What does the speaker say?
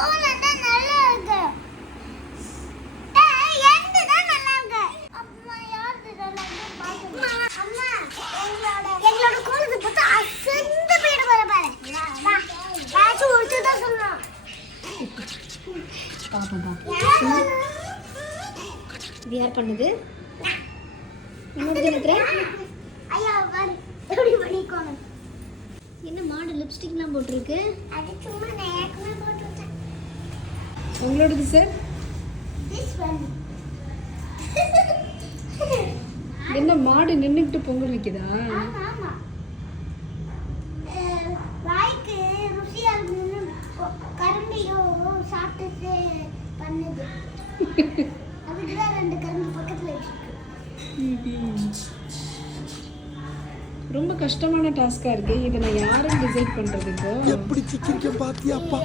கோலம் தான் நல்லா இருக்கு. எந்த தான் நல்லா இருக்கு. அம்மா யாரு நல்லா இருக்கு பாருங்க. அம்மா எங்களோட கோலத்தை பார்த்தா அசந்து போயிடு பாரு. வா காச்சு ஒருத்து தான் சொல்லணும். பாப்பா இது யார் பண்ணுது? என்னோட நினைக்கிறேன். ஐயா வந்து எப்படி பண்ணிக்கோங்க. என்ன மாடு லிப்ஸ்டிக்லாம் போட்டிருக்கு? அது சும்மா நேக்கமா போட்டுட்டேன். உங்களோடது சார்? This one. என்ன மாடு நின்னுக்கிட்டு பொங்கல் வைக்குதா? ஆமா ஆமா. வாய்க்கு ருசியா இருக்குன்னு கரண்டியோ சாப்பிட்டு பண்ணுது. அதுக்குதான் 2 கரண்டி பக்கத்துல வச்சிருக்கு. ரொம்ப கஷ்டமான டாஸ்கா இருக்கு. இதை நான் யாரும் டிசைட் பண்றது இப்போ? எப்படி சிக்கிரிக்க பாத்தியாப்பா?